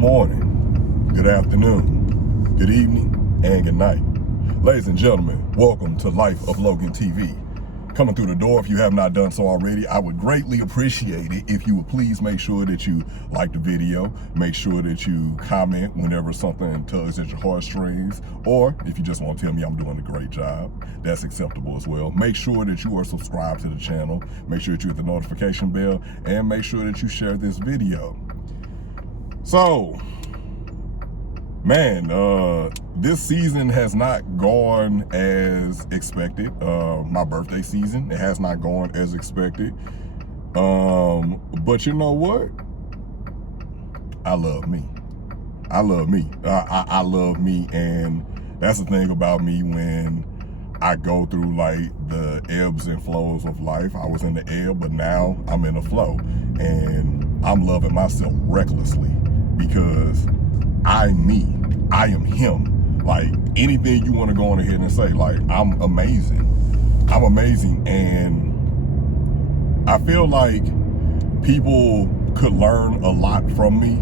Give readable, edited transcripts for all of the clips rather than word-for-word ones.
morning, good afternoon, good evening, and good night. Ladies and gentlemen, welcome to Life of Logan TV. Coming through the door, if you have not done so already, I would greatly appreciate it if you would please make sure that you like the video, make sure that you comment whenever something tugs at your heartstrings, or if you just want to tell me I'm doing a great job, that's acceptable as well. Make sure that you are subscribed to the channel, make sure that you hit the notification bell, and make sure that you share this video. So, man, this season has not gone as expected. My birthday season, it has not gone as expected. But you know what? I love me. I love me. I love me, and that's the thing about me when I go through like the ebbs and flows of life. I was in the ebb, but now I'm in the flow, and I'm loving myself recklessly because I'm me. I am him. Like anything you want to go on ahead and say, like I'm amazing. I'm amazing, and I feel like people could learn a lot from me,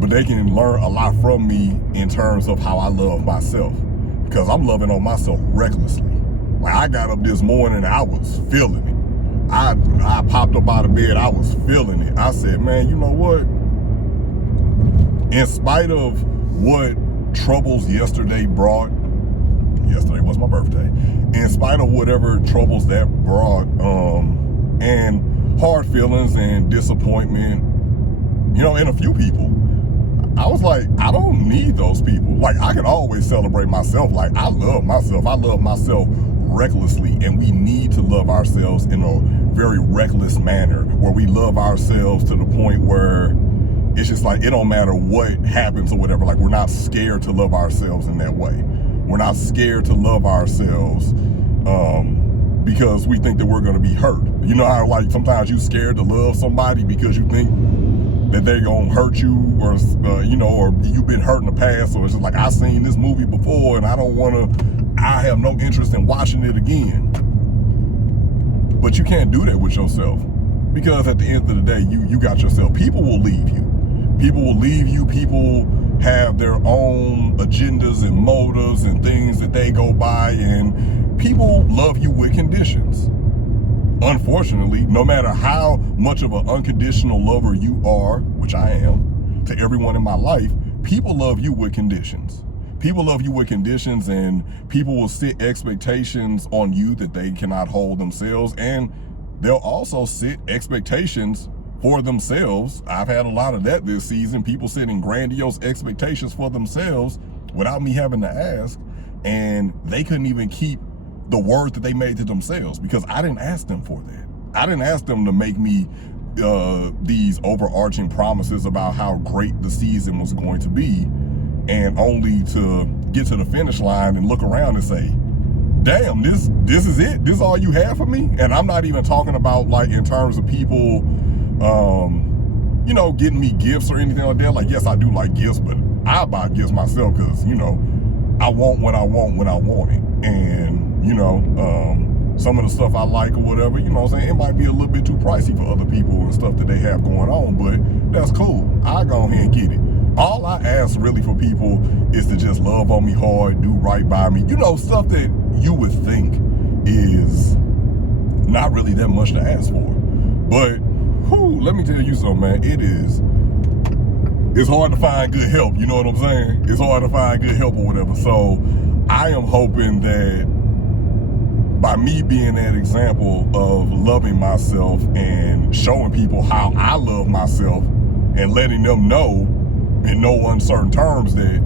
but they can learn a lot from me in terms of how I love myself, because I'm loving on myself recklessly. Like I got up this morning and I was feeling it. I popped up out of bed, I was feeling it. I said, man, you know what? In spite of what troubles yesterday brought, yesterday was my birthday, in spite of whatever troubles that brought, and hard feelings and disappointment, you know, in a few people, I was like, I don't need those people. Like I can always celebrate myself. Like I love myself. I love myself recklessly, and we need to love ourselves in a very reckless manner, where we love ourselves to the point where it's just like, it don't matter what happens or whatever. Like we're not scared to love ourselves in that way. We're not scared to love ourselves because we think that we're going to be hurt. You know how like sometimes you scared to love somebody because you think that they're going to hurt you, or you know, or you've been hurt in the past. So it's just like, I seen this movie before and I have no interest in watching it again. But you can't do that with yourself, because at the end of the day, you got yourself. People will leave you. People will leave you. People have their own agendas and motives and things that they go by, and people love you with conditions. Unfortunately, no matter how much of an unconditional lover you are, which I am, to everyone in my life, people love you with conditions. People love you with conditions, and people will set expectations on you that they cannot hold themselves, and they'll also set expectations for themselves. I've had a lot of that this season. People setting grandiose expectations for themselves without me having to ask, and they couldn't even keep the word that they made to themselves, because I didn't ask them for that. I didn't ask them to make me these overarching promises about how great the season was going to be, and only to get to the finish line and look around and say, damn, this is it? This is all you have for me? And I'm not even talking about like in terms of people you know, getting me gifts or anything like that. Like, yes, I do like gifts, but I buy gifts myself because, you know, I want what I want when I want it. And, you know, some of the stuff I like or whatever, you know what I'm saying, it might be a little bit too pricey for other people and stuff that they have going on, but that's cool. I go ahead and get it. All I ask really for people is to just love on me hard, do right by me. You know, stuff that you would think is not really that much to ask for. But let me tell you something, man. It's hard to find good help, you know what I'm saying? It's hard to find good help or whatever. So I am hoping that by me being that example of loving myself and showing people how I love myself and letting them know in no uncertain terms that,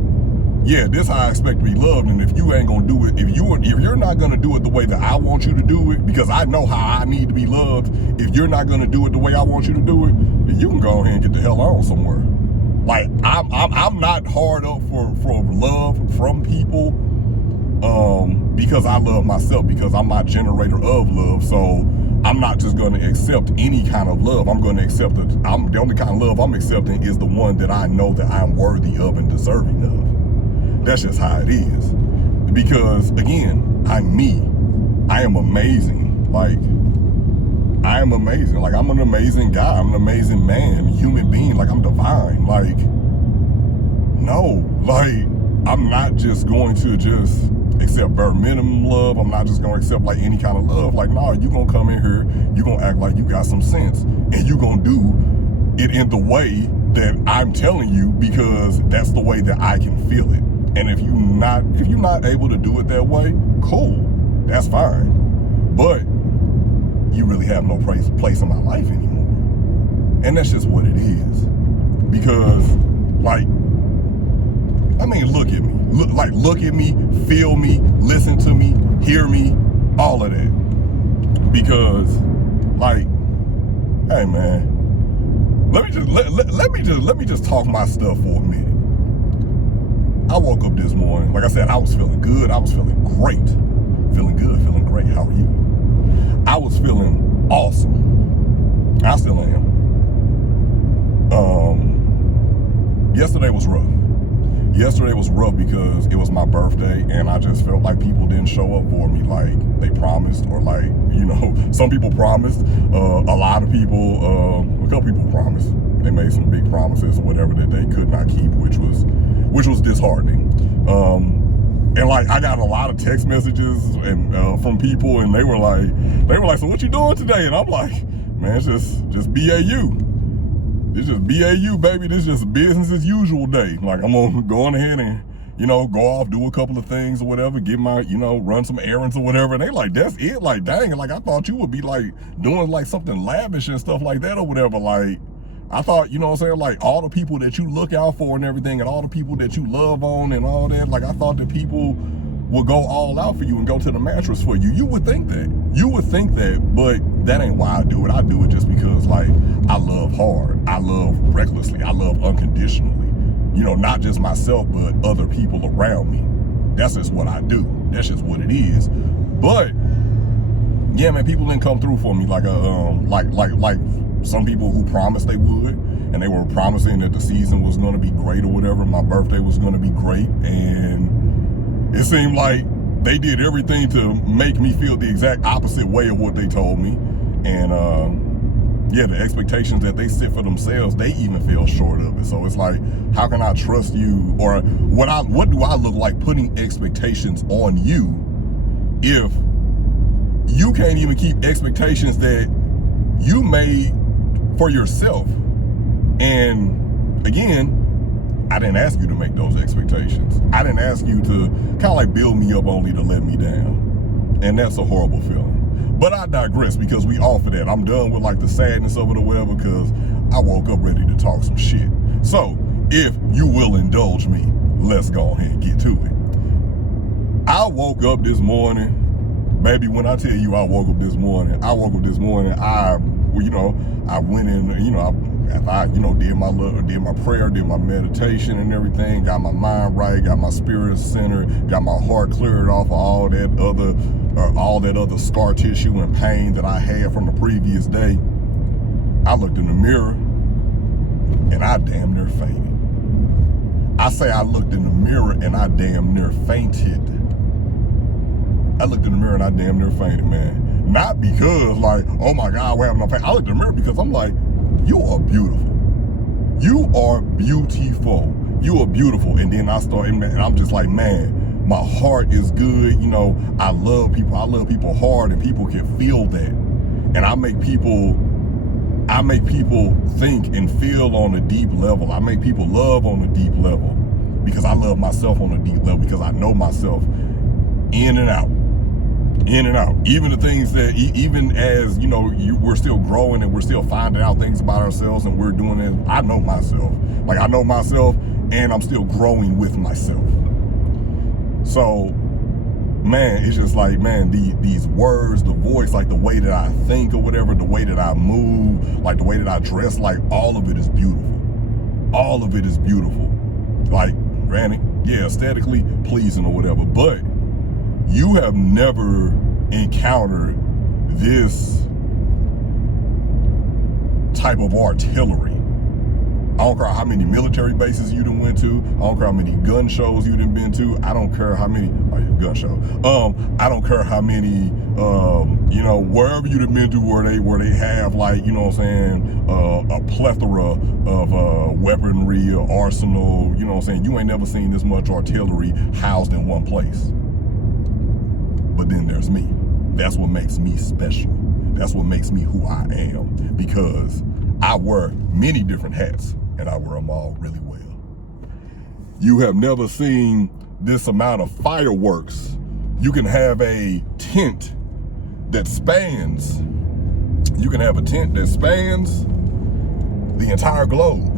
yeah, this is how I expect to be loved, and if you ain't gonna do it, if you're not gonna do it the way that I want you to do it, because I know how I need to be loved, if you're not gonna do it the way I want you to do it, then you can go ahead and get the hell on somewhere. Like I'm not hard up for love from people, because I love myself, because I'm my generator of love. So I'm not just going to accept any kind of love. I'm going to accept the only kind of love I'm accepting is the one that I know that I'm worthy of and deserving of. That's just how it is. Because again, I'm me. I am amazing. Like, I am amazing. Like, I'm an amazing guy. I'm an amazing man, human being. Like, I'm divine. Like, no, like, I'm not just going to just accept bare minimum love. I'm not just going to accept like any kind of love. Like, nah, you going to come in here, you going to act like you got some sense, and you going to do it in the way that I'm telling you, because that's the way that I can feel it. And if you're not able to do it that way, cool, that's fine. But you really have no place in my life anymore. And that's just what it is. Because, like, I mean, look at me. Look at me, feel me, listen to me, hear me, all of that. Because, like, hey man, let me just talk my stuff for a minute. I woke up this morning, like I said, I was feeling good. I was feeling great. Feeling good, feeling great. How are you? I was feeling awesome. I still am. Yesterday was rough. Yesterday was rough because it was my birthday, and I just felt like people didn't show up for me like they promised, or like, you know, some people promised, a lot of people, a couple people promised. They made some big promises or whatever that they could not keep, which was disheartening. And like, I got a lot of text messages and from people, and they were like, so what you doing today? And I'm like, man, it's just BAU. It's just BAU, baby. This is just business as usual day. Like, I'm gonna go on ahead and, you know, go off, do a couple of things or whatever, get my, you know, run some errands or whatever. And they like, that's it? Like, dang, like, I thought you would be like doing like something lavish and stuff like that or whatever. Like, I thought, you know what I'm saying, like, all the people that you look out for and everything, and all the people that you love on and all that, like, I thought that people would go all out for you and go to the mattress for you. You would think that. You would think that, but that ain't why I do it. I do it just because, like, I love hard. I love recklessly. I love unconditionally. You know, not just myself, but other people around me. That's just what I do. That's just what it is. But, yeah, man, people didn't come through for me like some people who promised they would, and they were promising that the season was going to be great or whatever. My birthday was going to be great, and it seemed like they did everything to make me feel the exact opposite way of what they told me. And yeah, the expectations that they set for themselves, they even fell short of it. So it's like, how can I trust you? Or what do I look like putting expectations on you if you can't even keep expectations that you made for yourself? And again, I didn't ask you to make those expectations. I didn't ask you to kind of like build me up only to let me down. And that's a horrible feeling. But I digress, because we all for that. I'm done with like the sadness of it or whatever, because I woke up ready to talk some shit. So if you will indulge me, let's go ahead and get to it. I woke up this morning, baby, when I tell you I woke up this morning, I went in, I did my prayer, did my meditation and everything, got my mind right, got my spirit centered, got my heart cleared off of all that other scar tissue and pain that I had from the previous day. I looked in the mirror and I damn near fainted. I say I looked in the mirror and I damn near fainted. I looked in the mirror and I damn near fainted, man. Not because like, oh my God, we're having no pain. I looked in the mirror because I'm like, you are beautiful. You are beautiful. You are beautiful. And then I started, and I'm just like, man, my heart is good. You know, I love people. I love people hard, and people can feel that. And I make people think and feel on a deep level. I make people love on a deep level because I love myself on a deep level, because I know myself in and out. In and out. Even the things that, even as, you know, we're still growing and we're still finding out things about ourselves and we're doing it, I know myself. Like, I know myself and I'm still growing with myself. So, man, it's just like, man, these words, the voice, like the way that I think or whatever, the way that I move, like the way that I dress, like all of it is beautiful. All of it is beautiful. Like, granted, yeah, aesthetically pleasing or whatever, but you have never encountered this type of artillery I don't care how many military bases you done went to. I don't care how many gun shows you done been to. I don't care how many, gun show. I don't care how many, wherever you done been to where they have like, you know what I'm saying, a plethora of weaponry or arsenal, you know what I'm saying. You ain't never seen this much artillery housed in one place. But then there's me. That's what makes me special. That's what makes me who I am, because I wear many different hats and I wear them all really well. You have never seen this amount of fireworks. You can have a tent that spans, the entire globe,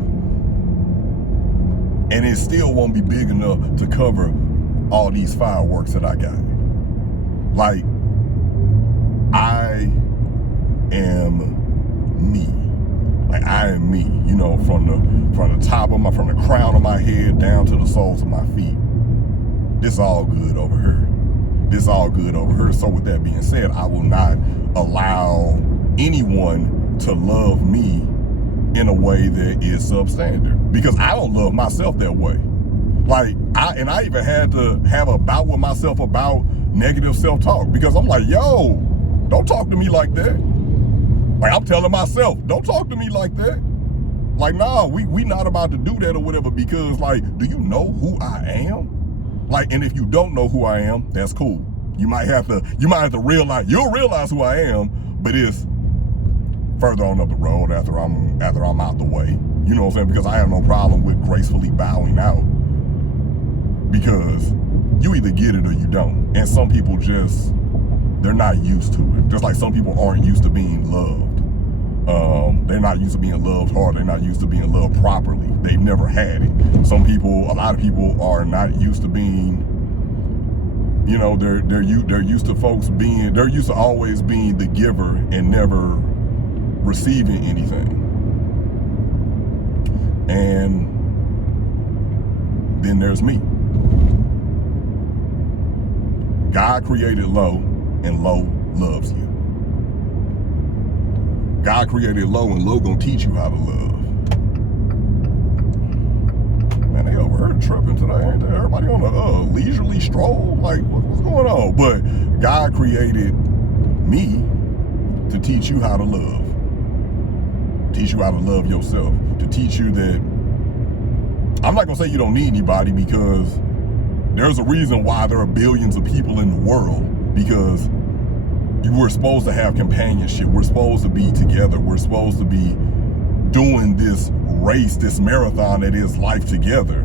and it still won't be big enough to cover all these fireworks that I got. Like, I am me. Like, I am me, you know, from the crown of my head down to the soles of my feet. This all good over here. This all good over here. So with that being said, I will not allow anyone to love me in a way that is substandard, because I don't love myself that way. Like, I even had to have a bout with myself about negative self-talk, because I'm like, yo, don't talk to me like that. Like, I'm telling myself, don't talk to me like that. Like, nah, we not about to do that or whatever, because, like, do you know who I am? Like, and if you don't know who I am, that's cool. You might have to realize, you'll realize who I am, but it's further on up the road after I'm out the way. You know what I'm saying? Because I have no problem with gracefully bowing out, because you either get it or you don't. And some people just, they're not used to it. Just like some people aren't used to being loved. They're not used to being loved hard. They're not used to being loved properly. They've never had it. A lot of people are not used to being, you know, they're used to they're used to always being the giver and never receiving anything. And then there's me. God created low, and low loves you. God created low, and low gonna teach you how to love. Man, they over here tripping today, ain't they? Everybody on a leisurely stroll. Like, what's going on? But God created me to teach you how to love. Teach you how to love yourself. To teach you that, I'm not gonna say you don't need anybody, because there's a reason why there are billions of people in the world, because we're supposed to have companionship. We're supposed to be together. We're supposed to be doing this race, this marathon that is life together.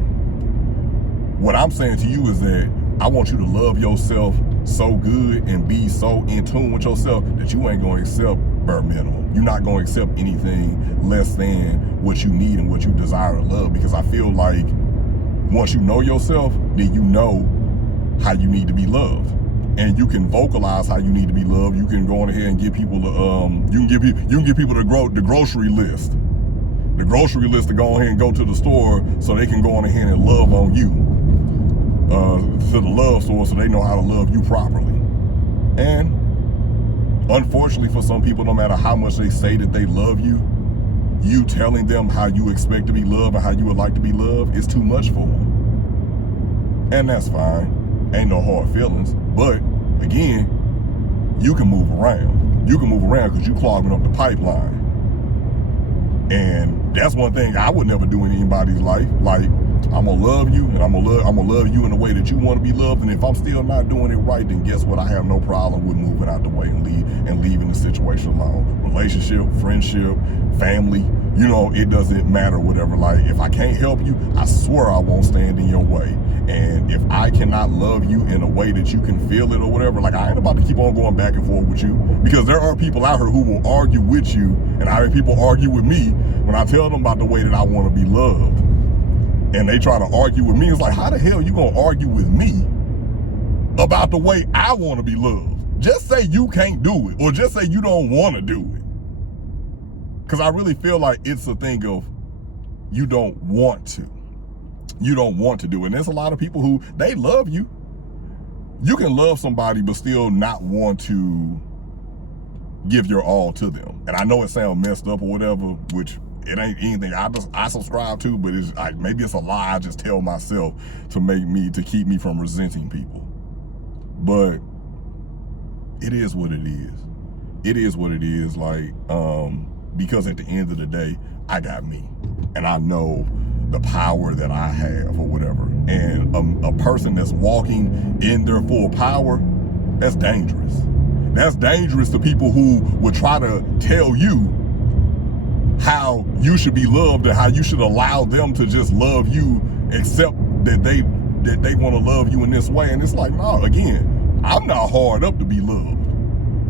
What I'm saying to you is that I want you to love yourself so good and be so in tune with yourself that you ain't going to accept bare minimum. You're not going to accept anything less than what you need and what you desire to love, because I feel like once you know yourself, then you know how you need to be loved. And you can vocalize how you need to be loved. You can go on ahead and give people you can give people the grocery list. The grocery list to go ahead and go to the store so they can go on ahead and love on you. To the love store so they know how to love you properly. And unfortunately for some people, no matter how much they say that they love you, you telling them how you expect to be loved and how you would like to be loved is too much for them. And that's fine. Ain't no hard feelings. But again, you can move around. You can move around because you clogging up the pipeline. And that's one thing I would never do in anybody's life. Like, I'm gonna love you, and I'm gonna love you in the way that you want to be loved. And if I'm still not doing it right, then guess what? I have no problem with moving out the way and leaving the situation alone. Relationship, friendship, family, you know, it doesn't matter, whatever. Like, if I can't help you, I swear I won't stand in your way. And if I cannot love you in a way that you can feel it or whatever, like, I ain't about to keep on going back and forth with you, because there are people out here who will argue with you, and I hear people argue with me when I tell them about the way that I want to be loved. And they try to argue with me. It's like, how the hell you gonna argue with me about the way I want to be loved? Just say you can't do it, or just say you don't want to do it. Because I really feel like it's a thing of you don't want to. You don't want to do it. And there's a lot of people who, they love you. You can love somebody but still not want to give your all to them. And I know it sounds messed up or whatever, which it ain't anything I subscribe to, but maybe it's a lie I just tell myself to keep me from resenting people. But it is what it is. It is what it is, like, because at the end of the day, I got me. And I know the power that I have or whatever. And a person that's walking in their full power, that's dangerous. That's dangerous to people who would try to tell you how you should be loved and how you should allow them to just love you, except that they want to love you in this way. And it's like, no, again, I'm not hard up to be loved.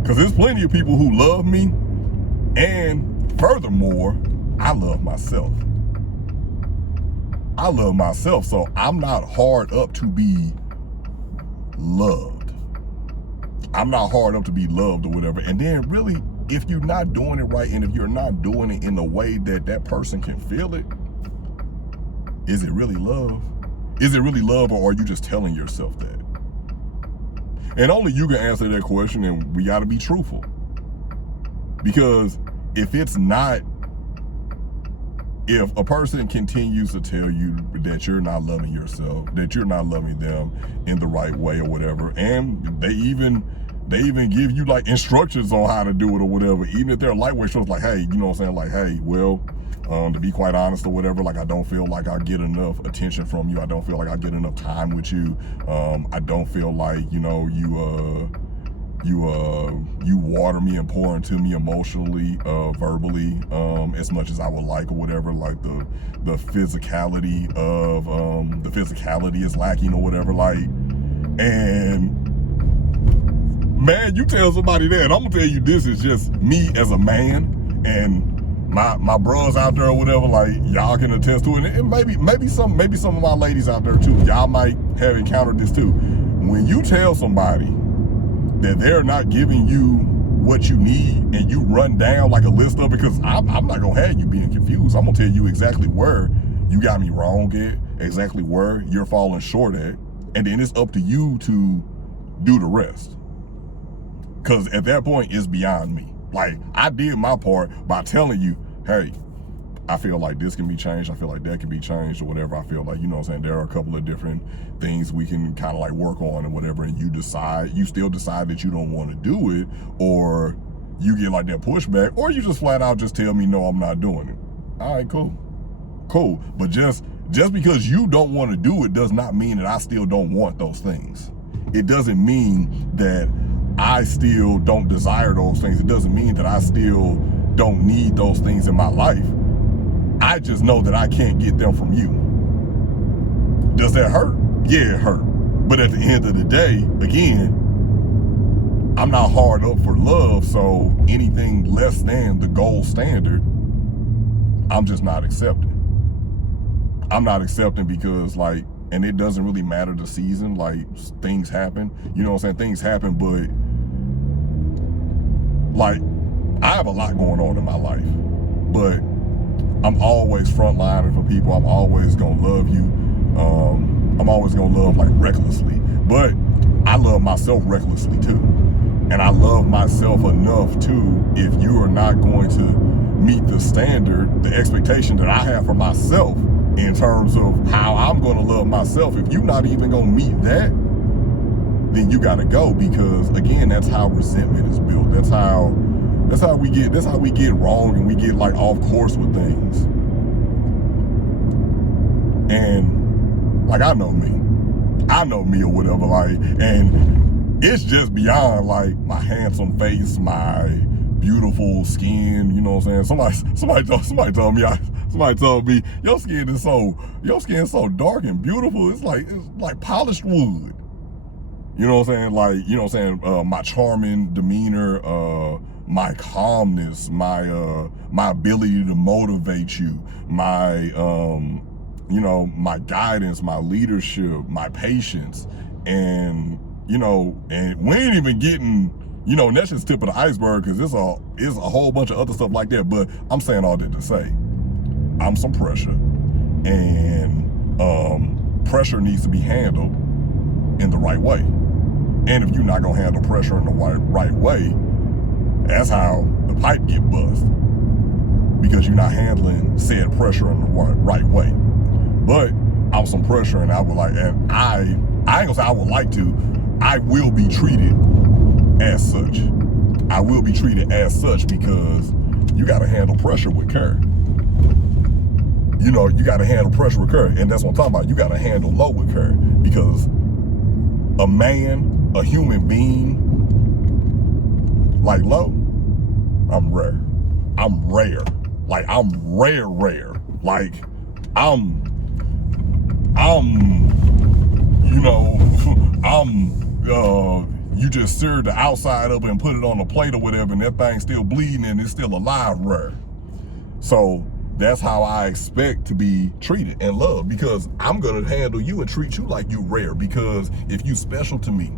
Because there's plenty of people who love me, and furthermore, I love myself. I love myself, so I'm not hard up to be loved. I'm not hard up to be loved or whatever. And then really, if you're not doing it right, and if you're not doing it in a way that person can feel it, is it really love? Is it really love, or are you just telling yourself that? And only you can answer that question, and we got to be truthful. Because if a person continues to tell you that you're not loving yourself, that you're not loving them in the right way or whatever, and they even give you like instructions on how to do it or whatever, even if they're lightweight shows, like, hey, you know what I'm saying, like, hey, well, to be quite honest or whatever, like, I don't feel like I get enough attention from you. I don't feel like I get enough time with you. I don't feel like, you know, you water me and pour into me emotionally, verbally, as much as I would like or whatever. Like the physicality is lacking or whatever. Like, and man, you tell somebody that, I'm gonna tell you, this is just me as a man, and my bros out there or whatever, like, y'all can attest to it, and maybe some of my ladies out there too, y'all might have encountered this too. When you tell somebody that they're not giving you what you need, and you run down like a list of it, because I'm not gonna have you being confused. I'm gonna tell you exactly where you got me wrong at, exactly where you're falling short at, and then it's up to you to do the rest. Because at that point, it's beyond me. Like, I did my part by telling you, hey, I feel like this can be changed. I feel like that can be changed or whatever. I feel like, you know what I'm saying, there are a couple of different things we can kind of like work on and whatever. And you still decide that you don't want to do it, or you get like that pushback, or you just flat out just tell me, no, I'm not doing it. All right, cool. But just because you don't want to do it does not mean that I still don't want those things. It doesn't mean that I still don't desire those things. It doesn't mean that I still don't need those things in my life. I just know that I can't get them from you. Does that hurt? Yeah, it hurt. But at the end of the day, again, I'm not hard up for love, so anything less than the gold standard, I'm just not accepting. I'm not accepting because, like, and it doesn't really matter the season, like, things happen, you know what I'm saying, things happen, but, like, I have a lot going on in my life, but I'm always frontlining for people. I'm always gonna love you. I'm always gonna love, like, recklessly, but I love myself recklessly too. And I love myself enough too, if you are not going to meet the standard, the expectation that I have for myself in terms of how I'm gonna love myself, if you're not even gonna meet that, then you gotta go, because again, that's how resentment is built. That's how we get wrong, and we get like off course with things. And like, I know me or whatever, like, and it's just beyond like my handsome face, my beautiful skin, you know what I'm saying? Somebody told me your skin is so dark and beautiful. It's like polished wood. You know what I'm saying? Like, you know what I'm saying? My charming demeanor, my calmness, my ability to motivate you, my my guidance, my leadership, my patience, and and we ain't even getting, and that's just tip of the iceberg, because it's a whole bunch of other stuff like that. But I'm saying all that to say, I'm some pressure, and pressure needs to be handled in the right way. And if you're not gonna handle pressure in the right way, that's how the pipe get bust. because you're not handling said pressure in the right way. But I'm some pressure, and I would like, and I ain't gonna say I would like to, I will be treated as such. I will be treated as such because you got to handle pressure with care. You know, you got to handle pressure with care, and that's what I'm talking about. You got to handle low with care, because a man, a human being like low, I'm rare. I'm rare. Like, I'm rare. Like, I'm, you know, you just seared the outside of it and put it on a plate or whatever, and that thing's still bleeding and it's still alive, rare. So that's how I expect to be treated and loved, because I'm gonna handle you and treat you like you rare, because if you special to me,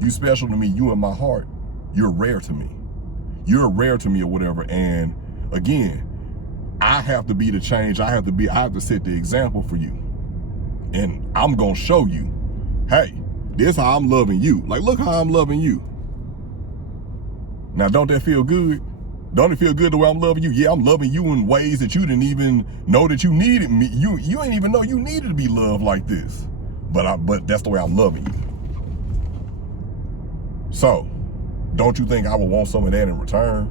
you in my heart, you're rare to me. You're rare to me or whatever. And again, I have to be the change. I have to set the example for you. And I'm gonna show you, hey, this how I'm loving you. Like, look how I'm loving you. Now, don't that feel good? Don't it feel good the way I'm loving you? Yeah, I'm loving you in ways that you didn't even know that you needed me. You ain't even know you needed to be loved like this. But that's the way I'm loving you. So, don't you think I would want some of that in return?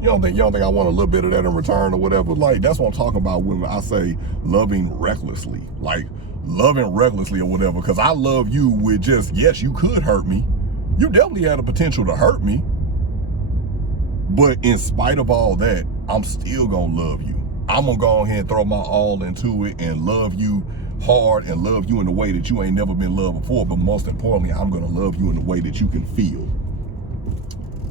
You don't think I want a little bit of that in return or whatever? Like, that's what I'm talking about when I say loving recklessly. Like, loving recklessly or whatever, because I love you with just, yes, you could hurt me. You definitely had the potential to hurt me. But in spite of all that, I'm still gonna love you. I'm gonna go ahead and throw my all into it and love you hard and love you in a way that you ain't never been loved before. But most importantly, I'm gonna love you in a way that you can feel.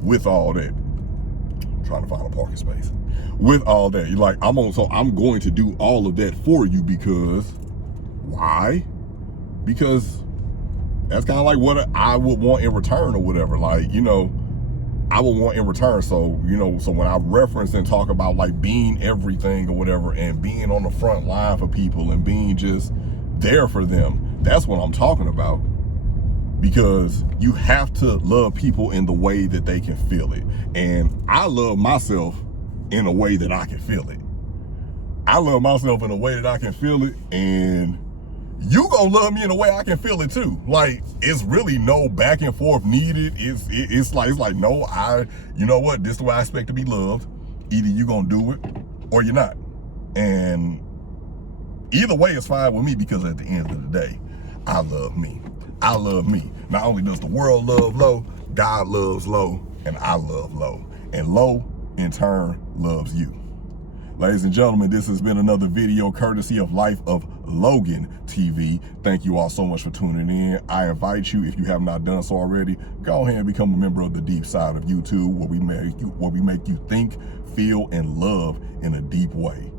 With all that, I'm trying to find a parking space. With all that, like, I'm going to do all of that for you, because why? Because that's kind of like what I would want in return or whatever. Like, you know, I would want in return. So, you know, so when I reference and talk about like being everything or whatever, and being on the front line for people and being just there for them, that's what I'm talking about. Because you have to love people in the way that they can feel it. And I love myself in a way that I can feel it. I love myself in a way that I can feel it, and you gonna love me in a way I can feel it too. Like, it's really no back and forth needed. It's like no, you know what, this is the way I expect to be loved. Either you gonna do it or you're not. And either way is fine with me, because at the end of the day, I love me. I love me. Not only does the world love low, God loves low, and I love low. And low, in turn, loves you. Ladies and gentlemen, this has been another video courtesy of Life of Logan TV. Thank you all so much for tuning in. I invite you, if you have not done so already, go ahead and become a member of the deep side of YouTube, where we make you think, feel, and love in a deep way.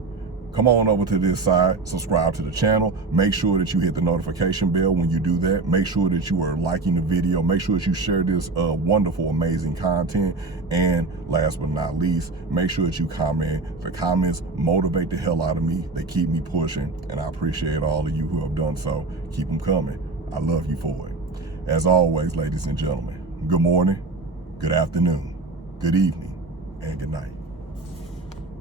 Come on over to this side, subscribe to the channel. Make sure that you hit the notification bell when you do that. Make sure that you are liking the video. Make sure that you share this wonderful, amazing content. And last but not least, make sure that you comment. The comments motivate the hell out of me. They keep me pushing, and I appreciate all of you who have done so. Keep them coming. I love you for it. As always, ladies and gentlemen, good morning, good afternoon, good evening, and good night.